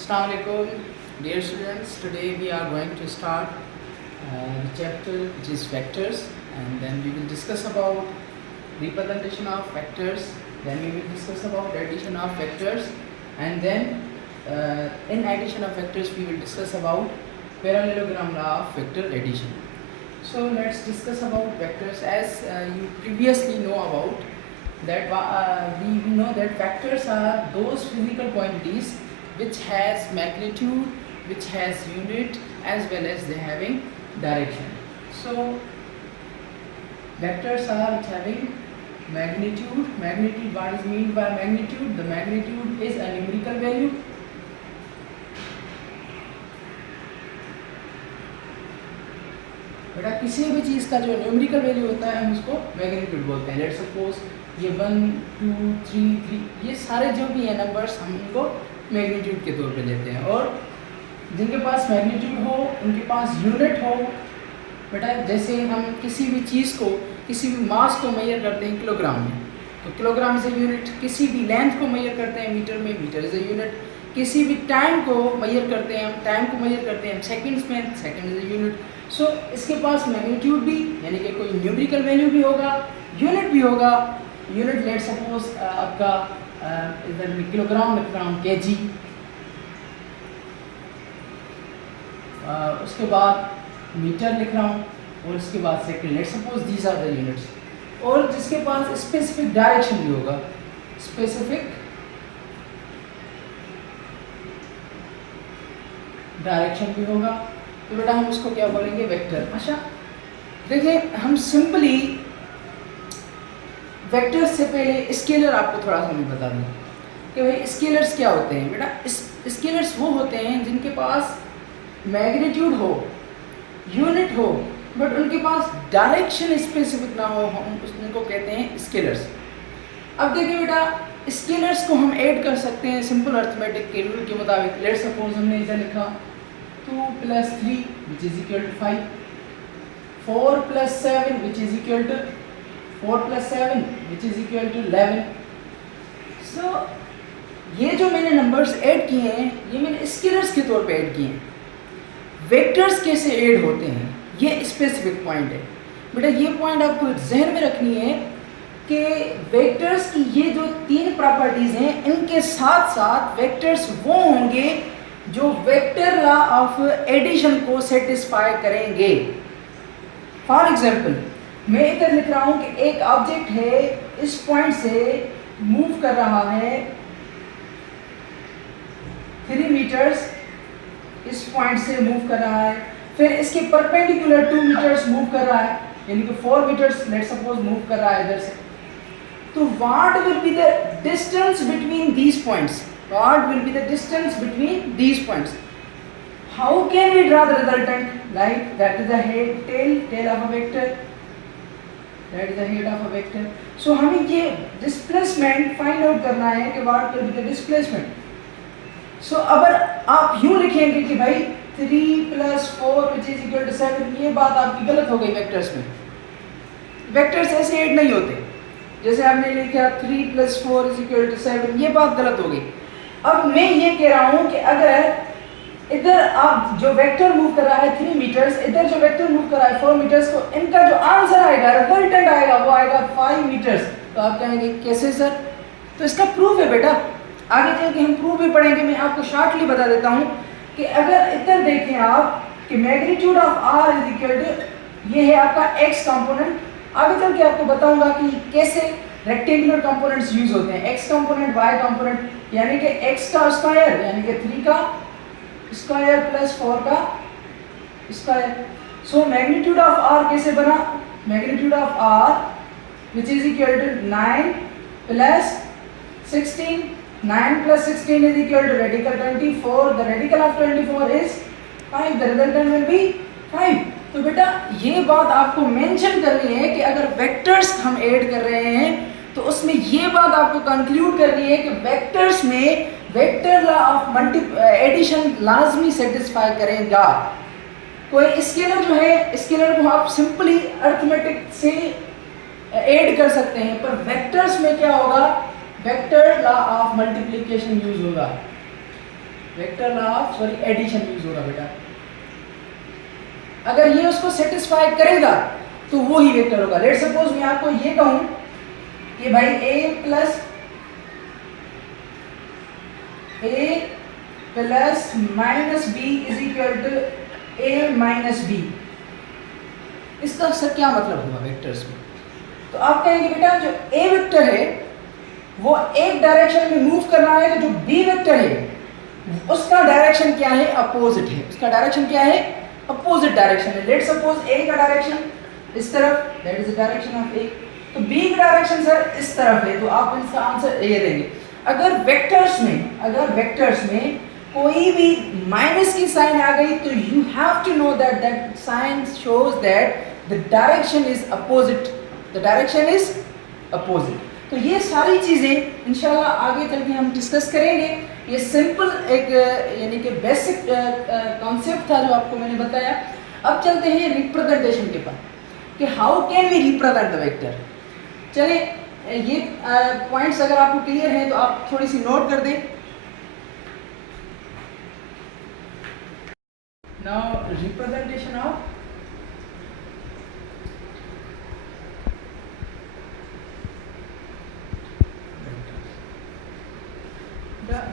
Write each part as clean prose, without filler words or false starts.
Assalamu alaikum, dear students. Today we are going to start the chapter which is vectors, and then we will discuss about representation of vectors. Then we will discuss about addition of vectors, and then in addition of vectors we will discuss about parallelogram law of vector addition. So let's discuss about vectors. As you previously know about that, we know that vectors are those physical quantities which has magnitude, which has unit, as well as they having direction. So vectors are which having magnitude. Magnitude, what is meant by magnitude? The magnitude is a numerical value. बेटा किसी भी चीज़ का जो numerical value होता है हम उसको magnitude बोलते हैं. लेट्स सपोज ये 1 2 3 3 ये सारे जो भी है नंबर्स हम इनको मैग्नीट्यूड के तौर पे लेते हैं. और जिनके पास मैग्नीट्यूड हो उनके पास यूनिट हो. बेटा जैसे हम किसी भी चीज़ को, किसी भी मास को मेजर करते हैं किलोग्राम में, तो किलोग्राम इज़ अ यूनिट. किसी भी लेंथ को मेजर करते हैं मीटर में, मीटर इज़ अ यूनिट. किसी भी टाइम को मेजर करते हैं हम, टाइम को मेजर करते हैं हम सेकेंड्स में, सेकेंड इज़ अ यूनिट. सो इसके पास मैग्नीट्यूड भी यानी कि कोई न्यूमेरिकल वैल्यू भी होगा, यूनिट भी होगा. यूनिट लेट सपोज आपका इधर मैं किलोग्राम लिख रहा हूँ केजी, उसके बाद मीटर लिख रहा हूँ और उसके बाद second. Let suppose these are the units. और जिसके पास स्पेसिफिक डायरेक्शन भी होगा, स्पेसिफिक डायरेक्शन भी होगा, तो बेटा हम उसको क्या बोलेंगे? वेक्टर. अच्छा देखिए, हम सिंपली वेक्टर से पहले स्केलर आपको थोड़ा सा मैं बता दूँ कि भाई स्केलर्स क्या होते हैं. बेटा स्केलर्स वो होते हैं जिनके पास मैग्नीट्यूड हो, यूनिट हो, बट उनके पास डायरेक्शन स्पेसिफिक ना हो, हम उनको कहते हैं स्केलर्स. अब देखिए बेटा, स्केलर्स को हम ऐड कर सकते हैं सिंपल अर्थमेटिक के रूल के मुताबिक. लेट सपोज हमने इधर लिखा 2 + 3 which is equal to 5, 4 + 7 which is equal to 4 + 7 which is equal to 11. So ये जो मैंने नंबर्स ऐड किए हैं ये मैंने स्केलर्स के तौर पे ऐड किए हैं. वेक्टर्स कैसे ऐड होते हैं ये स्पेसिफिक पॉइंट है. बेटा ये पॉइंट आपको जहन में रखनी है कि वेक्टर्स की ये जो 3 प्रॉपर्टीज़ हैं इनके साथ साथ वेक्टर्स वो होंगे जो वेक्टर लॉ ऑफ एडिशन को सेटिस्फाई करेंगे. फॉर एग्जांपल मैं इधर लिख रहा हूँ कि एक ऑब्जेक्ट है, इस पॉइंट से मूव कर रहा है 3 मीटर्स, इस पॉइंट से मूव कर रहा है, फिर इसके परपेंडिकुलर 2 मीटर्स मूव कर रहा है, यानी कि 4 मीटर्स लेट सपोज मूव कर रहा है इधर से. तो what will be the distance between these points? What will be the distance between these points? How can we draw the resultant? Like that is the head, tail of a vector. That is the head of a vector. So हमें ये displacement find out करना है कि what will be the displacement. So अगर आप यूँ लिखेंगे कि भाई 3 + 4 which is equal to 7, ये बात आपकी गलत हो गई वेक्टर्स में. वेक्टर्स ऐसे ऐड नहीं होते. जैसे आपने लिखा 3 + 4 is equal to 7, ये बात गलत हो गई. अब मैं ये कह रहा हूँ कि अगर इधर आप जो वेक्टर मूव कर रहा है 3 मीटर्स, इधर जो वेक्टर मूव कर रहा है 4 मीटर्स, तो इनका जो आंसर आएगा, रिजल्टेंट आएगा, वो आएगा 5 मीटर्स. तो आप कहेंगे कैसे सर? तो इसका प्रूफ है बेटा, आगे चल के हम प्रूफ भी पढ़ेंगे. मैं आपको शॉर्टली बता देता हूँ कि अगर इधर देखें आप कि magnitude of R is equal to, ये है आपका एक्स कंपोनेंट. आगे चल के आपको बताऊंगा कि कैसे रेक्टेंगुलर कंपोनेंट्स यूज होते हैं. एक्स कंपोनेंट, वाई कंपोनेंट, यानी कि x का स्क्वायर यानी कि 3 का स्क्वायर + 4 का square. So magnitude of r कैसे बना? Magnitude of r which is equal to 9 + 16. 9 + 16 is equal to radical 24. The radical of 24 is 5. The resultant will be 5. तो बेटा ये बात आपको मेंशन करनी है कि अगर वेक्टर्स हम ऐड कर रहे हैं तो उसमें ये बात आपको कंक्लूड करनी है कि वेक्टर्स में वेक्टर लॉ ऑफ एडिशन लाजमी सेटिस्फाई करेगा. कोई स्केलर जो है, स्केलर को आप सिंपली अर्थमेटिक से ऐड कर सकते हैं, पर वेक्टर्स में क्या होगा? Vector law of multiplication use होगा. Vector law of sorry addition use होगा बेटा। अगर ये उसको सेटिस्फाई करेगा तो वो ही वेक्टर होगा। लेट सपोज मैं आपको ये कहूं कि भाई a plus minus B is equal to a minus B, इसका सर क्या मतलब हुआ वेक्टर्स में? तो आप कहेंगे बेटा जो a वेक्टर है वो एक डायरेक्शन में मूव कर रहा है, तो जो b वेक्टर है उसका डायरेक्शन क्या है? अपोजिट है। उसका डायरेक्शन क्या है? अपोजिट डायरेक्शन है। लेट सपोज a का डायरेक्शन इस तरफ, that is the direction of a, तो b का डायरेक्शन सर इस तरफ है, तो आप इसका आंसर a देंगे। अगर वेक्टर्स में कोई भी माइनस की साइन आ गई तो you have to know that that sine shows that the direction is opposite, the direction is opposite. तो ये सारी चीजें इंशाल्लाह आगे चल के हम डिस्कस करेंगे। ये सिंपल एक यानी कि बेसिक कॉन्सेप्ट था जो आपको मैंने बताया। अब चलते हैं रिप्रेजेंटेशन के पास कि how can we represent the vector. चलिए ये पॉइंट्स अगर आपको क्लियर हैं तो आप थोड़ी सी नोट कर दें। Now representation of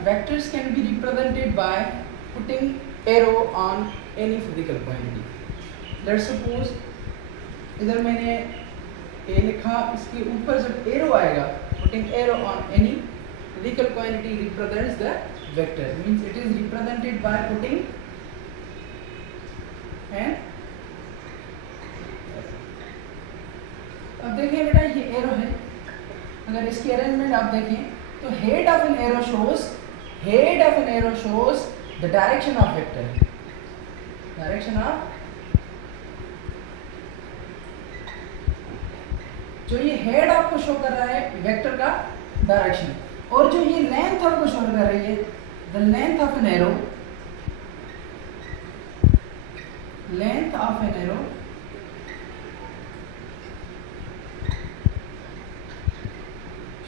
vectors can be represented by putting arrow on any physical quantity. Let's suppose इधर मैंने a लिखा, इसके ऊपर जब arrow आएगा, putting arrow on any physical quantity represents the vector, means it is represented by putting an अब देखिए बेटा ये arrow है, अगर इसकी अरेंजमेंट आप देखें तो head of an arrow shows the direction of vector, जो ये हेड आपको शो कर रहा है वेक्टर का डायरेक्शन, और जो ये लेंथ आपको शो कर रही है the length of an arrow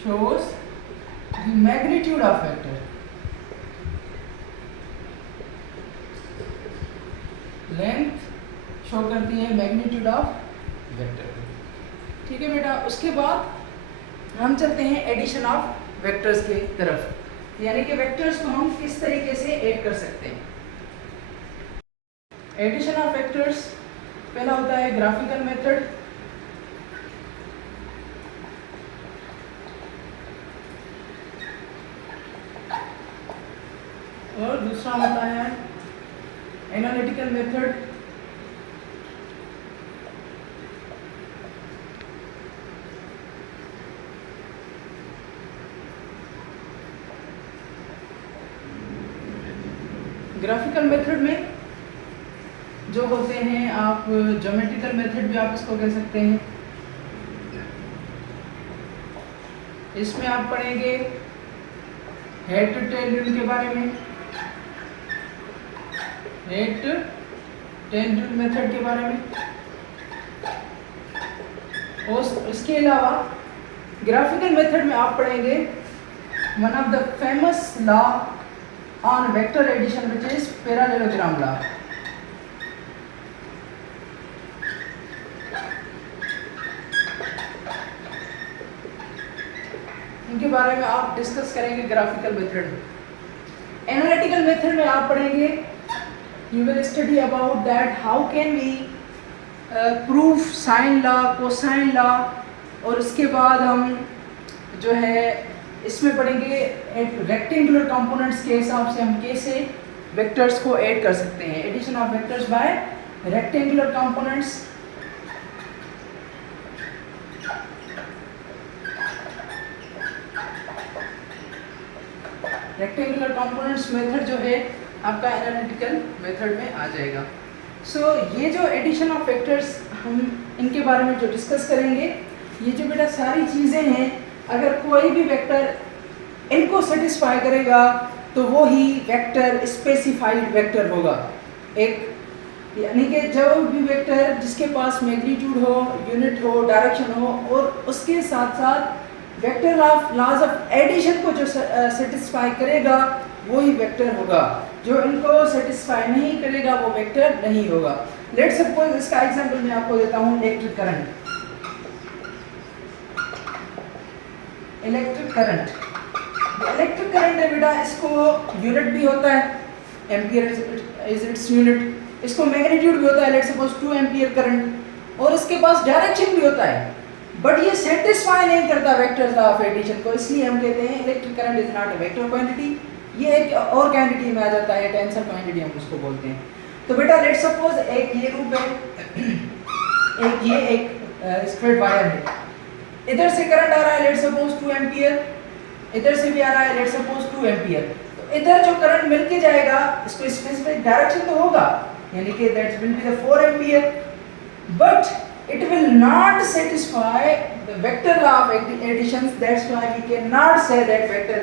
shows the magnitude of vector, length show करती है मैग्नीट्यूड ऑफ वेक्टर। ठीक है बेटा, उसके बाद हम चलते हैं एडिशन ऑफ वेक्टर्स के तरफ, यानी कि वेक्टर्स को हम किस तरीके से ऐड कर सकते हैं। एडिशन ऑफ वेक्टर्स पहला होता है ग्राफिकल मेथड, और दूसरा होता है एनालिटिकल मेथड, ग्राफिकल मेथड में जो होते हैं, आप ज्योमेट्रिकल मेथड भी आप इसको कह सकते हैं। इसमें आप पढ़ेंगे हेड टू टेल रूल के बारे में, head to tail rule method के बारे में, और इसके अलावा ग्राफिकल मेथड में आप पढ़ेंगे one of the famous law on vector addition, which is parallelogram law। इनके बारे में आप डिस्कस करेंगे ग्राफिकल मेथड में। एनालिटिकल मेथड में आप पढ़ेंगे, you will study about that how can we proof sine law, cosine law, और उसके बाद हम जो है इसमें पढ़ेंगे रेक्टेंगुलर कंपोनेंट्स के हिसाब से हम कैसे वेक्टर्स को ऐड कर सकते हैं, addition of vectors by rectangular components. Rectangular components method जो है आपका एनालिटिकल मेथड में आ जाएगा। सो ये जो एडिशन ऑफ वेक्टर्स हम इनके बारे में जो डिस्कस करेंगे, ये जो बेटा सारी चीज़ें हैं, अगर कोई भी वेक्टर इनको सेटिस्फाई करेगा तो वो ही वेक्टर स्पेसिफाइड वेक्टर होगा। एक यानी कि जो भी वेक्टर जिसके पास मैग्नीट्यूड हो, यूनिट हो, डायरेक्शन हो, और उसके साथ साथ वेक्टर लॉज ऑफ एडिशन को जो सेटिस्फाई करेगा वो ही वेक्टर होगा, जो इनको सेटिस्फाई नहीं करेगा वो वेक्टर नहीं होगा। लेट्स सपोज इसका एग्जांपल मैं आपको देता हूँ, इलेक्ट्रिक करंट। इलेक्ट्रिक करंट है बेटा, इसको यूनिट भी होता है, एम्पियर इज इट्स यूनिट, इसको मैग्नीट्यूड भी होता है, लेट्स सपोज 2 एम्पियर करंट, और इसके पास डायरेक्शन भी होता है, बट ये सेटिस्फाई नहीं करता वेक्टर लॉ ऑफ एडिशन को, इसलिए हम कहते हैं electric current is not a vector quantity. ये एक और क्वांटिटी में आ जाता है, टेंसर क्वांटिटी हम उसको बोलते हैं। तो बेटा लेट्स सपोज एक ये रूप है, एक स्ट्रेट वायर है, इधर से करंट आ रहा है लेट्स सपोज 2 एम्पियर, इधर से भी आ रहा है लेट्स सपोज 2 एम्पियर। तो इधर जो करंट मिलके जाएगा इसको स्पेसिफिक डायरेक्शन तो होगा, यानी कि that will be the 4 ampere, but it will not satisfy the vector law of addition, that's why we can not say that vector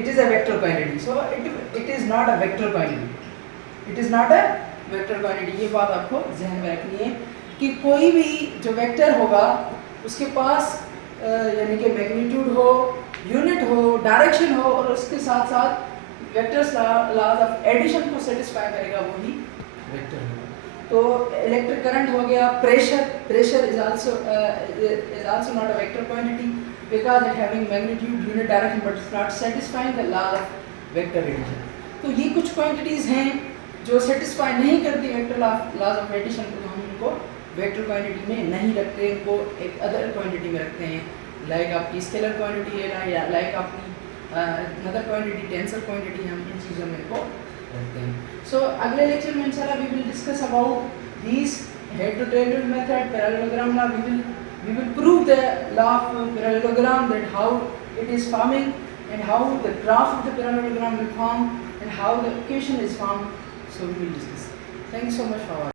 it is a vector quantity, so it is not a vector quantity, it is not a vector quantity। ये बात आपको ध्यान में रखनी है कि कोई भी जो वेक्टर होगा उसके पास यानी कि मैग्नीट्यूड हो, यूनिट हो, डायरेक्शन हो, और उसके साथ साथ वेक्टर्स लॉज ऑफ एडिशन को सेटिस्फाई करेगा वही वेक्टर होगा। तो इलेक्ट्रिक करंट हो गया, pressure is also not a vector quantity because it having magnitude, unit direction, but it's not satisfying the law of vector addition। तो ये कुछ quantities हैं जो satisfy नहीं करती vector laws of addition को, हम उनको vector quantity में नहीं रखते, इनको एक other quantity में रखते हैं, like आपकी scalar quantity है या like आपकी another quantity tensor quantity, हम इन चीज़ों में इनको रखते हैं। So अगले lecture में इंशाल्लाह we will discuss about these head to tail method, parallelogram law, we will prove the law of parallelogram, that how it is forming and how the graph of the parallelogram will form and how the equation is formed. So we will discuss. Thank you so much for watching.